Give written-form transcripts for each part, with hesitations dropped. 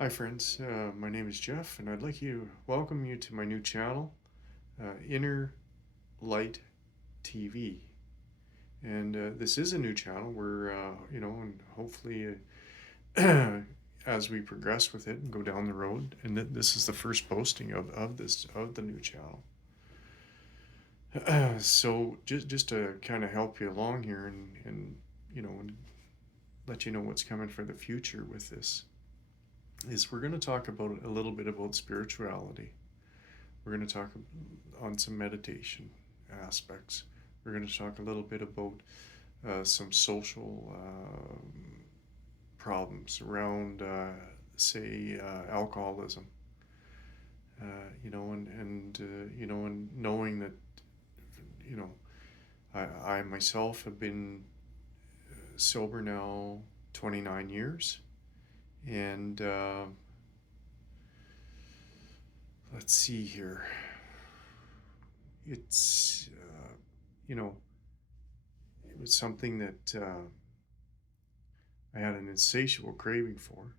Hi friends, my name is Jeff, and I'd like to welcome you to my new channel, Inner Light TV. And this is a new channel where, and hopefully, as we progress with it and go down the road, and this is the first posting of the new channel. So just to kind of help you along here, and let you know what's coming for the future with this, is we're going to talk about a little bit about spirituality. We're going to talk on some meditation aspects. We're going to talk a little bit about some social problems around, say, alcoholism. And knowing that, you know, I myself have been sober now 29 years, and let's see here. It's you know it was something that I had an insatiable craving for,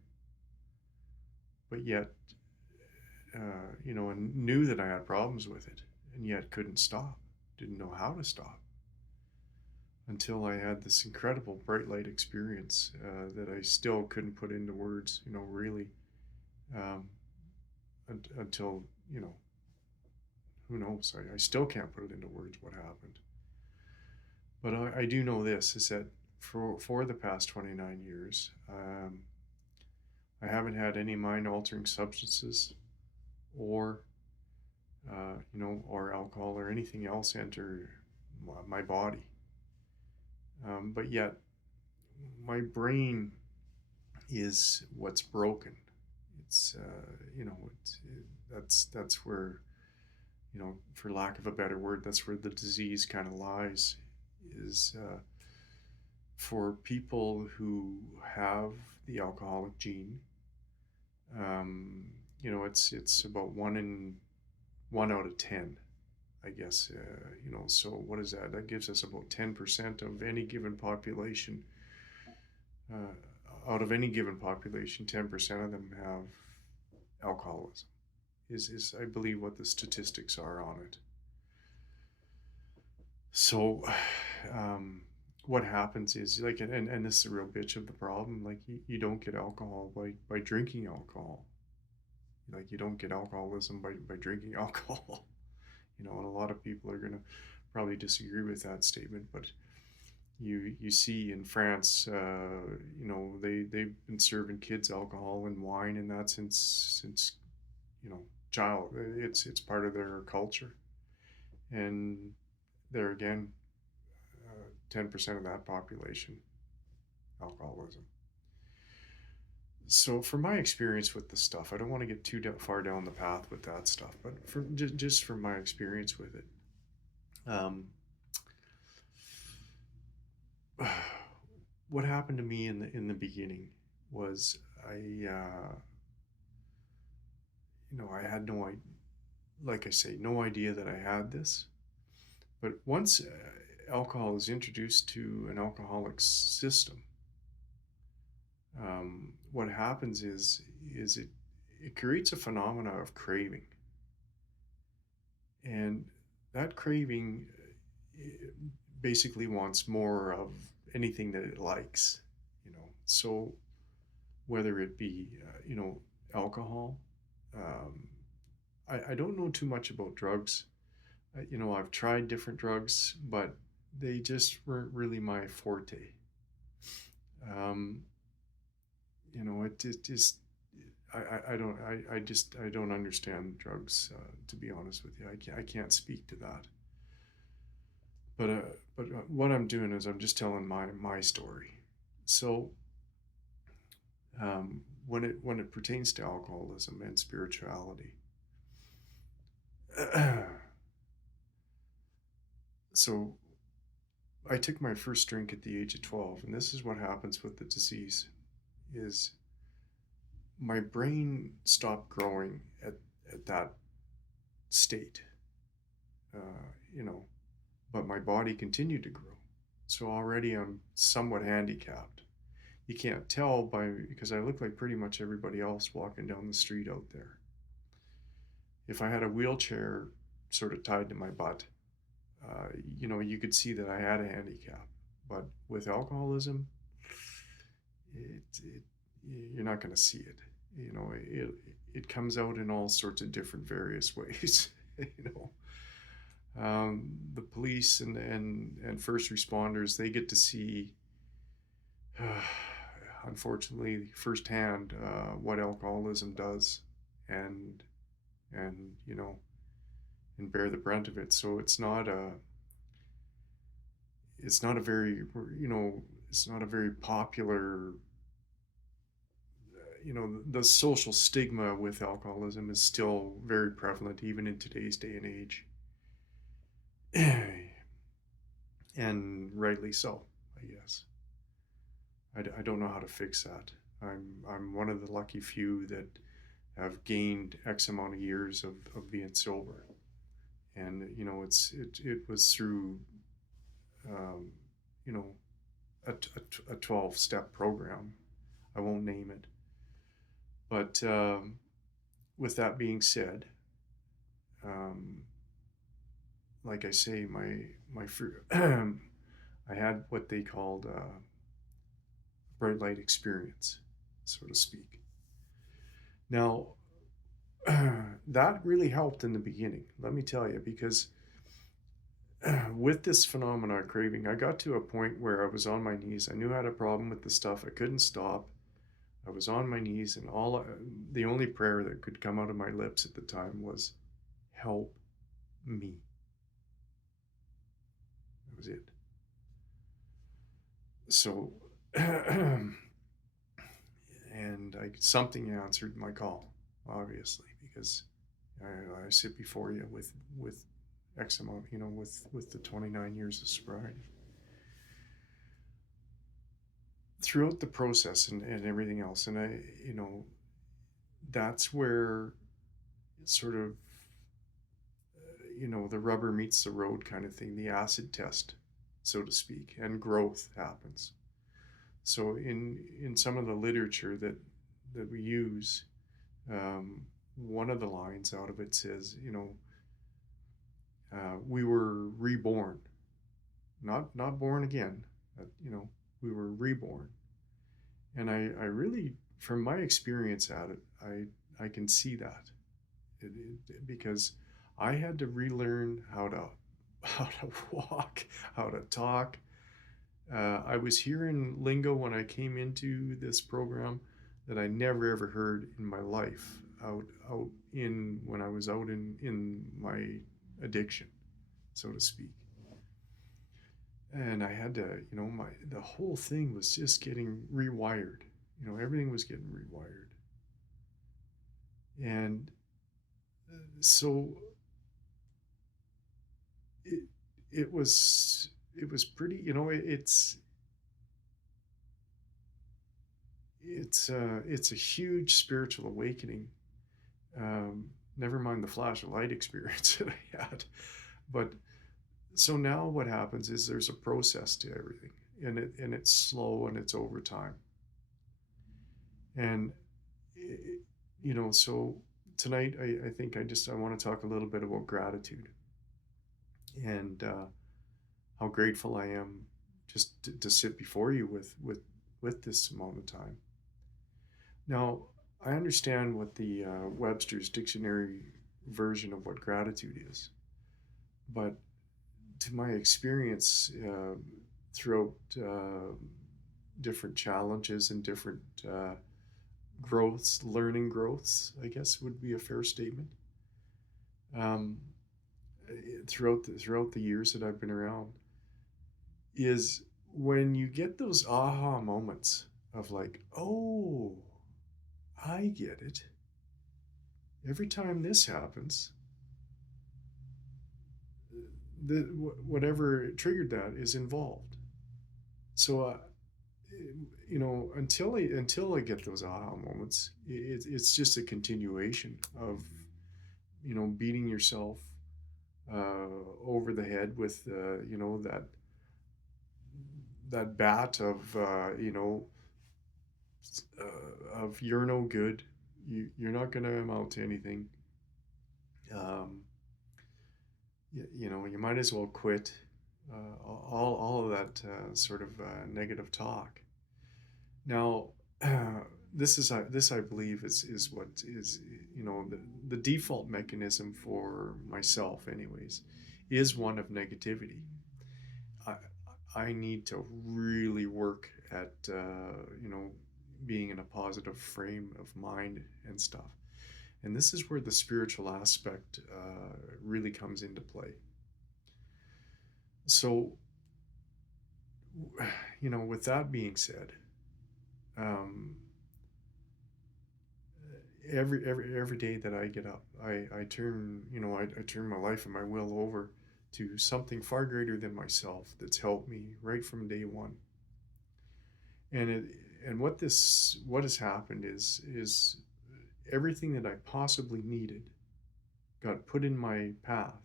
but yet, and knew that I had problems with it, and yet couldn't stop, didn't know how to stop until I had this incredible bright light experience that I still couldn't put into words, really, um, until, who knows? I still can't put it into words what happened. But I do know this is that for the past 29 years, I haven't had any mind altering substances or or alcohol or anything else enter my body. But yet, my brain is what's broken. It's that's where, for lack of a better word, that's where the disease kind of lies. Is for people who have the alcoholic gene. Um, it's about one out of 10, I guess. So what is that? That gives us about 10% of any given population. Out of any given population, 10% of them have alcoholism. Is I believe what the statistics are on it. So, um, what happens is, like, and this is a real bitch of the problem. Like, you don't get alcohol by drinking alcohol. Like, you don't get alcoholism by drinking alcohol. And a lot of people are gonna probably disagree with that statement, but you see in France, they've been serving kids alcohol and wine and that since you know child. It's part of their culture, and there again, 10% of that population alcoholism. So, from my experience with the stuff, I don't want to get too far down the path with that stuff, but just from my experience with it, um, what happened to me in the beginning was I had no idea, like I say, no idea that I had this. But once alcohol is introduced to an alcoholic system, what happens is it creates a phenomena of craving, and that craving basically wants more of anything that it likes. So whether it be alcohol, um, I don't know too much about drugs. I've tried different drugs, but they just weren't really my forte. Um, it just I don't I don't understand drugs, to be honest with you. I can't speak to that. But what I'm doing is I'm just telling my story. So, when it pertains to alcoholism and spirituality, so I took my first drink at the age of 12, and this is what happens with the disease: is my brain stopped growing at that state, uh, you know, but my body continued to grow. So already I'm somewhat handicapped. you can't tell because I look like pretty much everybody else walking down the street out there. If I had a wheelchair sort of tied to my butt, you could see that I had a handicap. But with alcoholism, it you're not going to see it. It comes out in all sorts of different various ways. you know, the police and first responders, they get to see, unfortunately, firsthand what alcoholism does, and and you know and bear the brunt of it. So it's not a very it's not a very popular, the social stigma with alcoholism is still very prevalent even in today's day and age. And rightly so, I guess. I don't know how to fix that. I'm one of the lucky few that have gained X amount of years of being sober. And it was through um, you know a 12-step program. I won't name it, but with that being said, um, like I say, my I had what they called bright light experience, so to speak. Now, that really helped in the beginning, let me tell you, because with this phenomena of craving, I got to a point where I was on my knees. I knew I had a problem with the stuff. I couldn't stop. I was on my knees, and the only prayer that could come out of my lips at the time was, "Help me." That was it. So, and something answered my call, obviously, because I sit before you with X amount, with the 29 years of sobriety. Throughout the process and everything else, and that's where sort of, the rubber meets the road kind of thing, the acid test, so to speak, and growth happens. So in some of the literature that we use, one of the lines out of it says, we were reborn, not born again. We were reborn, and I really, from my experience at it, I can see that, because I had to relearn how to walk, how to talk. I was hearing lingo when I came into this program that I never ever heard in my life out in when I was out in my addiction, so to speak. And I had to, the whole thing was just getting rewired. Everything was getting rewired. And so it it was pretty, it's a huge spiritual awakening. Never mind the flash of light experience that I had. But so now what happens is there's a process to everything, and it's slow, and it's over time. And so tonight I think I want to talk a little bit about gratitude, and how grateful I am just to sit before you with this amount of time. Now, I understand what the Webster's dictionary version of what gratitude is, but to my experience, throughout different challenges and different growths, learning growths, I guess would be a fair statement. Um, throughout the years that I've been around, is when you get those aha moments of like, oh, I get it. Every time this happens, the whatever triggered that is involved. So, until I get those aha moments, it's just a continuation of, beating yourself over the head with, that bat of, of you're no good, you're not going to amount to anything. Um, you know, you might as well quit. All of that sort of negative talk. Now, this I believe is what is, you know, the default mechanism for myself, anyways, is one of negativity. I I need to really work at you know, being in a positive frame of mind and stuff. And this is where the spiritual aspect really comes into play. So, you know, with that being said, um, every day that I get up, I turn, you know, I turn my life and my will over to something far greater than myself that's helped me right from day one. And it and what has happened is everything that I possibly needed got put in my path,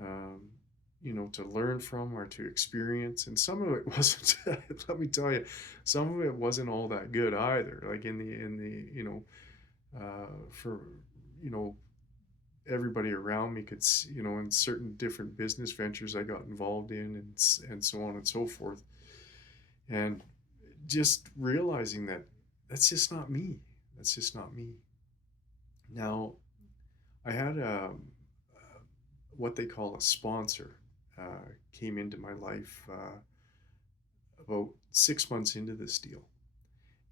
um, you know, to learn from or to experience. And some of it wasn't. Let me tell you, some of it wasn't all that good either. Like in the you know, for you know, everybody around me could see, you know, in certain different business ventures I got involved in, and so on and so forth. And just realizing that that's just not me. That's just not me. Now, I had what they call a sponsor came into my life about 6 months into this deal,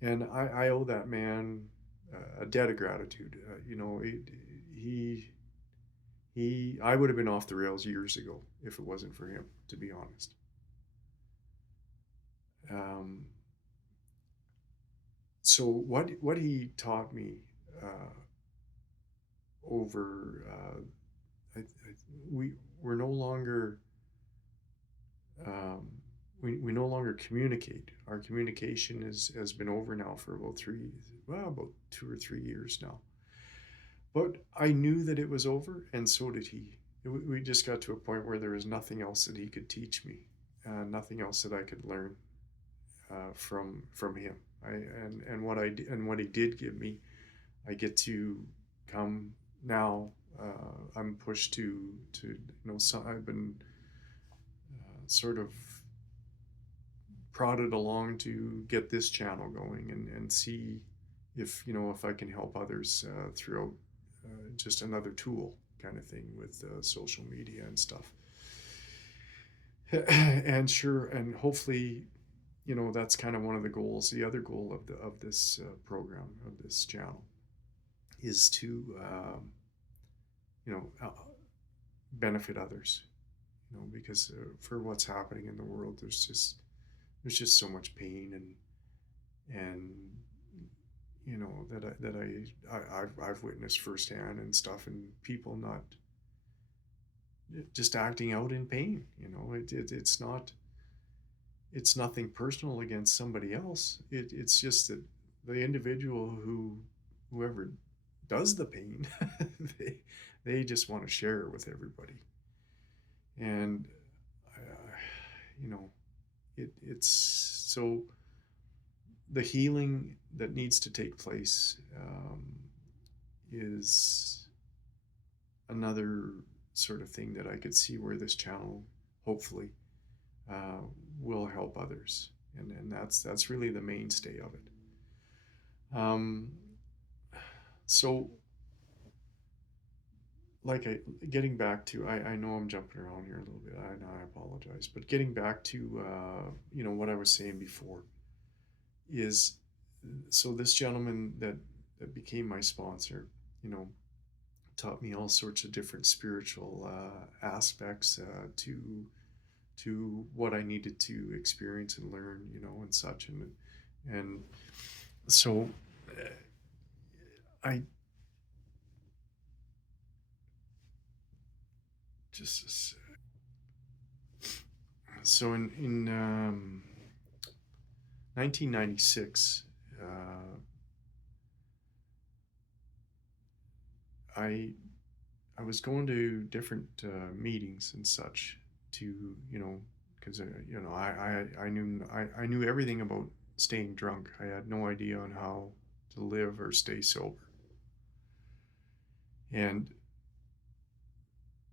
and I owe that man a debt of gratitude. You know, he I would have been off the rails years ago if it wasn't for him, to be honest. Um, so what he taught me uh, over we we're no longer um, we no longer communicate. Our communication has been over now for about about 2 or 3 years now. But I knew that it was over, and so did he. We just got to a point where there was nothing else that he could teach me, nothing else that I could learn from him. And and what he did give me, I get to come now. I'm pushed to you know, so I've been sort of prodded along to get this channel going and see if, you know, if I can help others throughout just another tool kind of thing with social media and stuff. And sure, and hopefully, you know, that's kind of one of the goals. The other goal of this program, of this channel, is to you know, benefit others. You know, because for what's happening in the world, there's just so much pain and you know I've witnessed firsthand and stuff, and people not just acting out in pain. You know, it's nothing personal against somebody else. It's just that the individual whoever does the pain, they they just want to share it with everybody. And you know, it's so the healing that needs to take place is another sort of thing that I could see where this channel hopefully uh, will help others, and that's really the mainstay of it. Um, so, like getting back to, I know I'm jumping around here a little bit. I know, I apologize, but getting back to you know, what I was saying before is, so this gentleman that became my sponsor, you know, taught me all sorts of different spiritual aspects to what I needed to experience and learn, you know, and such, and so I just so in 1996, I I was going to different meetings and such to, you know, because you know, I knew everything about staying drunk. I had no idea on how to live or stay sober. And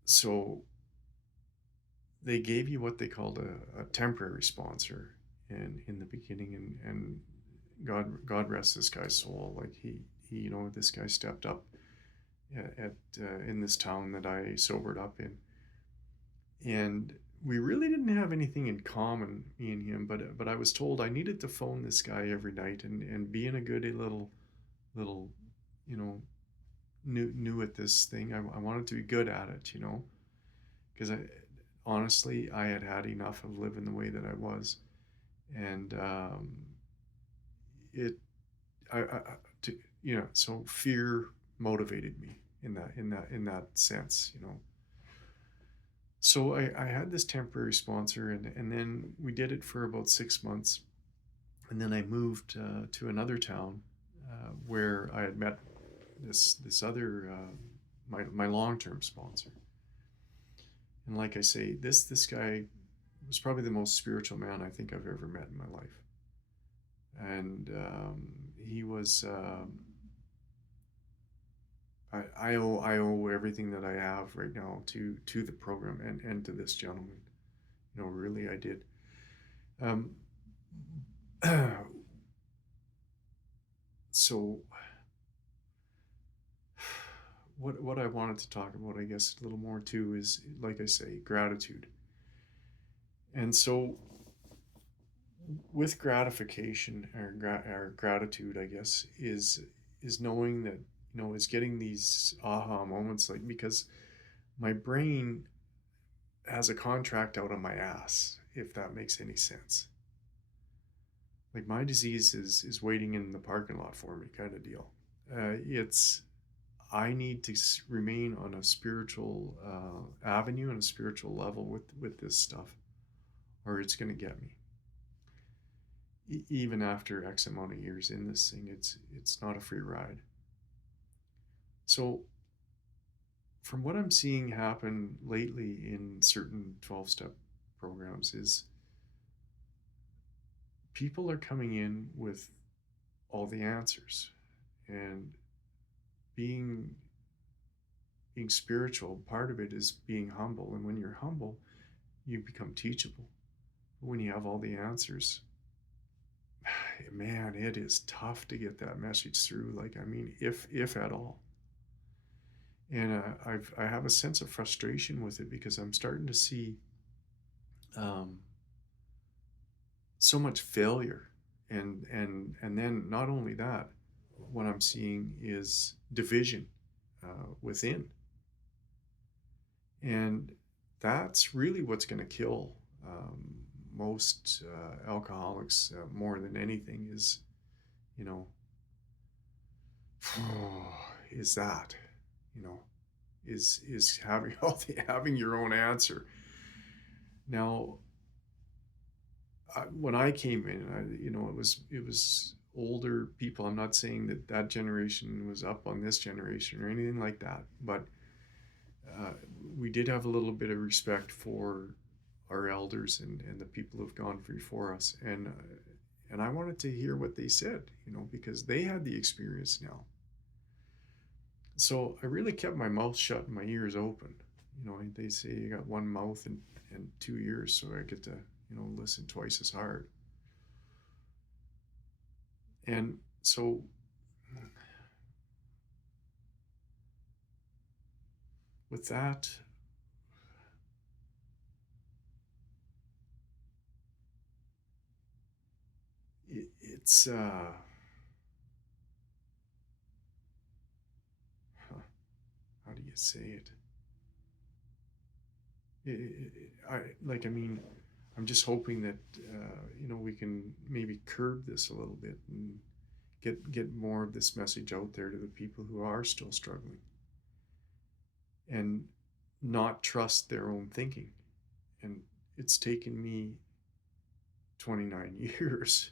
so they gave you what they called a temporary sponsor in the beginning, and God rest this guy's soul. Like he this guy stepped up at in this town that I sobered up in, and we really didn't have anything in common, me and him. But I was told I needed to phone this guy every night and be in a good little, you know, new at this thing. I wanted to be good at it, because I honestly I had enough of living the way that I was, and it I to, so fear motivated me in that sense. So I had this temporary sponsor, and then we did it for about 6 months, and then I moved to another town where I had met this other my long term sponsor. And like I say, this guy was probably the most spiritual man I think I've ever met in my life, and he was. I owe everything that I have right now to the program and to this gentleman. Really, I did. Um, so what I wanted to talk about, I guess, a little more too, is, like I say, gratitude. And so with gratification, or gratitude, I guess, is knowing that, is getting these aha moments, like, because my brain has a contract out on my ass, if that makes any sense. Like, my disease is waiting in the parking lot for me, kind of deal. It's I need to remain on a spiritual avenue and a spiritual level with this stuff, or it's going to get me. Even after X amount of years in this thing, it's not a free ride. So, from what I'm seeing happen lately in certain 12-step programs, is people are coming in with all the answers, and being being spiritual, part of it is being humble. And when you're humble, you become teachable. But when you have all the answers, man, it is tough to get that message through. Like, I mean, if at all. And I have a sense of frustration with it, because I'm starting to see um, so much failure, and then not only that, what I'm seeing is division within, and that's really what's going to kill most alcoholics more than anything, is, you know is that, you know is having having your own answer. Now, when I came in, it was older people. I'm not saying that generation was up on this generation or anything like that, but uh, we did have a little bit of respect for our elders and the people who've gone before us, and I wanted to hear what they said, because they had the experience now. So I really kept my mouth shut and my ears open. They say you got one mouth and two ears, so I get to listen twice as hard. And so with that, it's how do you say it? I mean, I'm just hoping that we can maybe curb this a little bit and get more of this message out there to the people who are still struggling, and not trust their own thinking. And it's taken me 29 years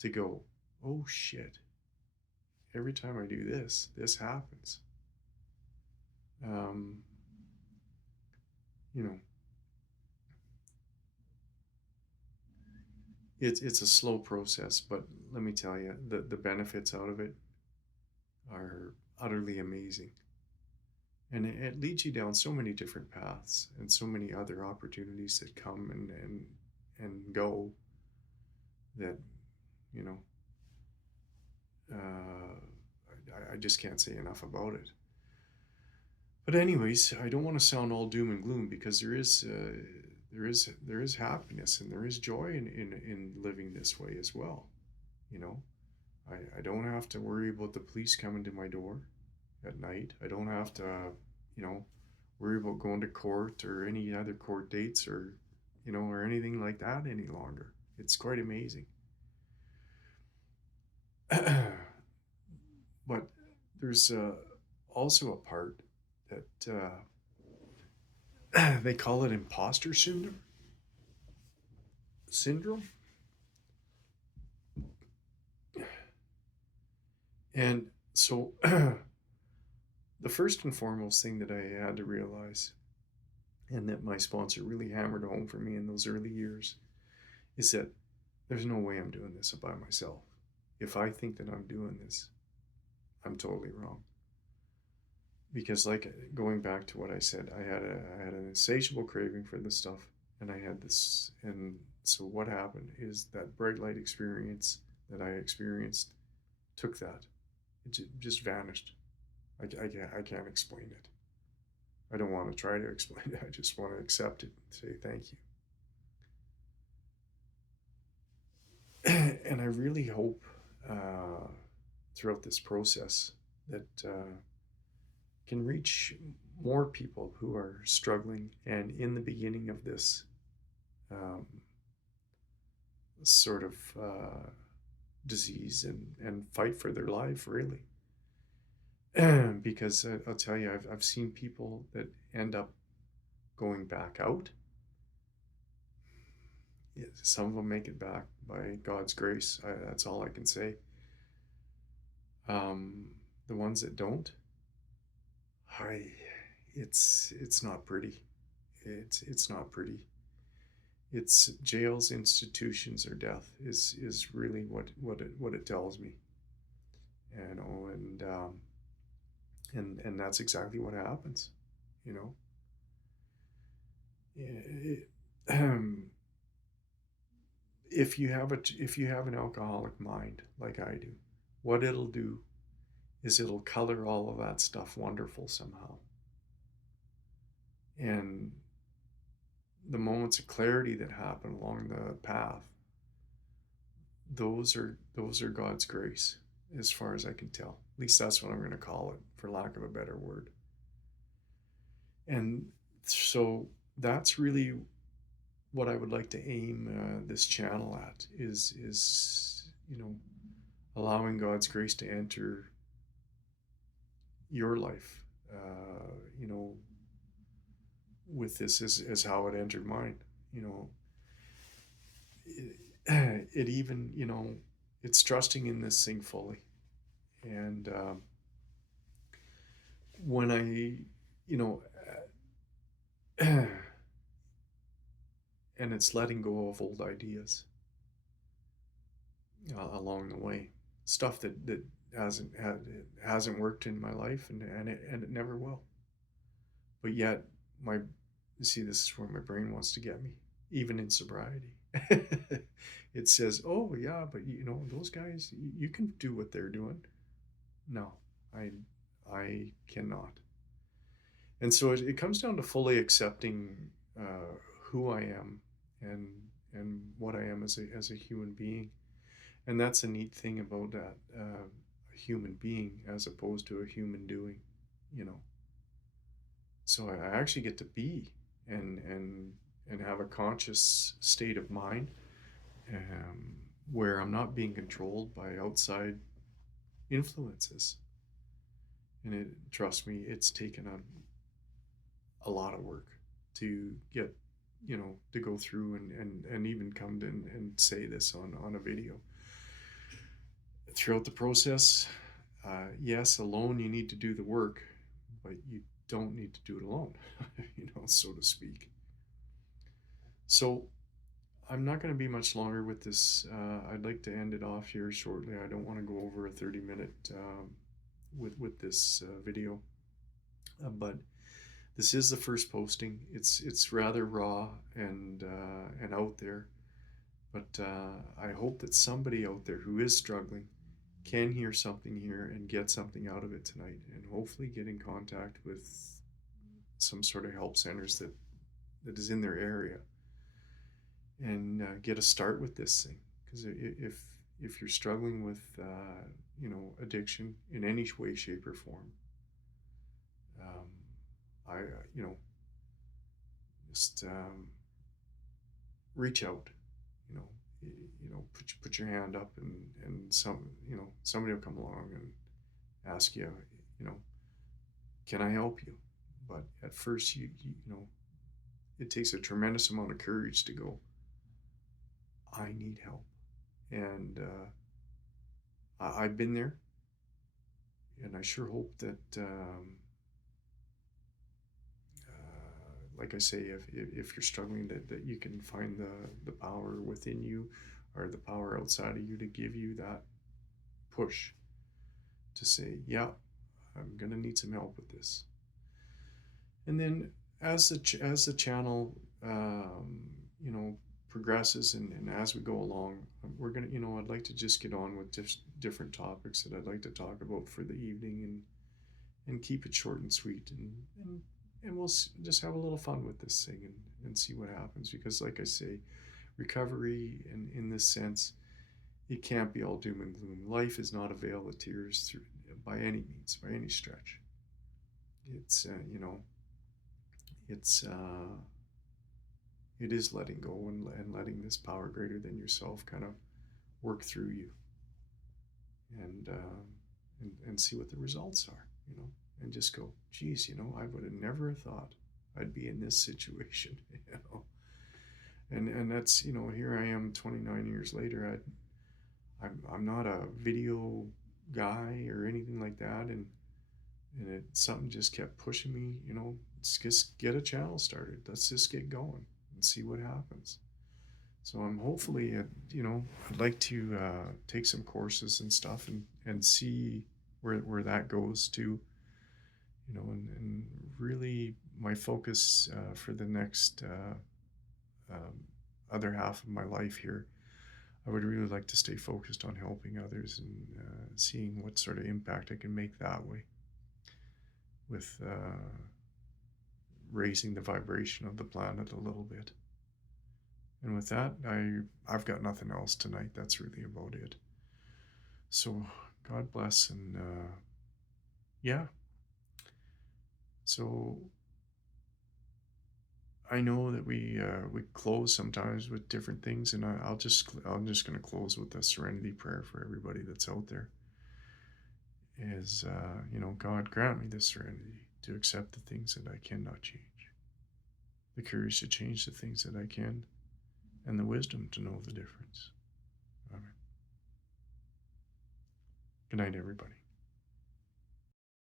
to go, oh shit, every time I do this happens. Um, you know, it's a slow process, but let me tell you, the benefits out of it are utterly amazing. And it leads you down so many different paths and so many other opportunities that come and go that, you know, I just can't say enough about it. But anyways, I don't want to sound all doom and gloom, because there is happiness and there is joy in living this way as well. You know, I don't have to worry about the police coming to my door at night. I don't have to, you know, worry about going to court or any other court dates, or, or anything like that any longer. It's quite amazing. But there's also a part that they call it imposter syndrome. Syndrome, and so the first and foremost thing that I had to realize, and that my sponsor really hammered home for me in those early years, is that there's no way I'm doing this by myself. If I think that I'm doing this, I'm totally wrong. Because, like, going back to what I said, I had an insatiable craving for this stuff, and I had this, and so what happened is that bright light experience that I experienced took that. It just vanished. I can't explain it. I don't want to try to explain it. I just want to accept it and say thank you. And I really hope throughout this process that can reach more people who are struggling and in the beginning of this um, sort of disease, and fight for their life, really. Because I'll tell you, I've seen people that end up going back out. Yeah, some of them make it back by God's grace. That's all I can say. Um, the ones that don't, I, it's not pretty. It's not pretty. It's jails, institutions, or death is really what it tells me. You know, and that's exactly what happens. You know, it, if you have an alcoholic mind like I do, what it'll do is it'll color all of that stuff wonderful somehow. And the moments of clarity that happen along the path, those are God's grace, as far as I can tell. At least that's what I'm going to call it, for lack of a better word. And so that's really what I would like to aim this channel at, is allowing God's grace to enter your life. You know, with this as how it entered mine. You know, it even, it's trusting in this thing fully. And when I, you know, and it's letting go of old ideas along the way, stuff that hasn't worked in my life, and it never will. But yet, my see, this is where my brain wants to get me, even in sobriety. It says, "Oh yeah, but those guys, you can do what they're doing." No, I cannot. And so it comes down to fully accepting who I am, and what I am as a human being. And that's a neat thing about that, a human being as opposed to a human doing, you know. So I actually get to be and have a conscious state of mind, um, where I'm not being controlled by outside influences. And trust me, it's taken a lot of work to get, to go through and even come to and say this on a video. Throughout the process, yes, alone you need to do the work, but you don't need to do it alone, so to speak. So I'm not going to be much longer with this. I'd like to end it off here shortly. I don't want to go over a 30-minute with this video, but this is the first posting. It's rather raw and out there, but I hope that somebody out there who is struggling can hear something here and get something out of it tonight, and hopefully get in contact with some sort of help centers that is in their area, and get a start with this thing. Because if you're struggling with addiction in any way, shape, or form, um, I just reach out. You know, put your hand up, and somebody will come along and ask you, you know, can I help you? But at first, it takes a tremendous amount of courage to go, I need help. And I've been there, and I sure hope that, like I say, if you're struggling, that you can find the power within you, or the power outside of you, to give you that push to say, yeah, I'm gonna need some help with this. And then as the channel progresses, and as we go along, we're gonna, I'd like to just get on with just different topics that I'd like to talk about for the evening, and keep it short and sweet, and we'll just have a little fun with this thing, and see what happens. Because like I say, recovery in this sense, it can't be all doom and gloom. Life is not a vale of tears through, by any means, by any stretch. It's it's it is letting go, and letting this power greater than yourself kind of work through you, and see what the results are, and just go, geez, I would have never thought I'd be in this situation, and that's, here I am 29 years later. I'm not a video guy or anything like that, and something just kept pushing me, let's just get a channel started. Let's just get going and see what happens. So I'm hopefully, I'd like to take some courses and stuff, and see where that goes to, and really my focus for the next other half of my life here, I would really like to stay focused on helping others, and seeing what sort of impact I can make that way, with raising the vibration of the planet a little bit. And with that, I've got nothing else tonight. That's really about it. So God bless, and yeah. So I know that we close sometimes with different things, and I'm just going to close with a serenity prayer for everybody that's out there. Is God, grant me the serenity to accept the things that I cannot change, the courage to change the things that I can, and the wisdom to know the difference. Amen. Good night, everybody.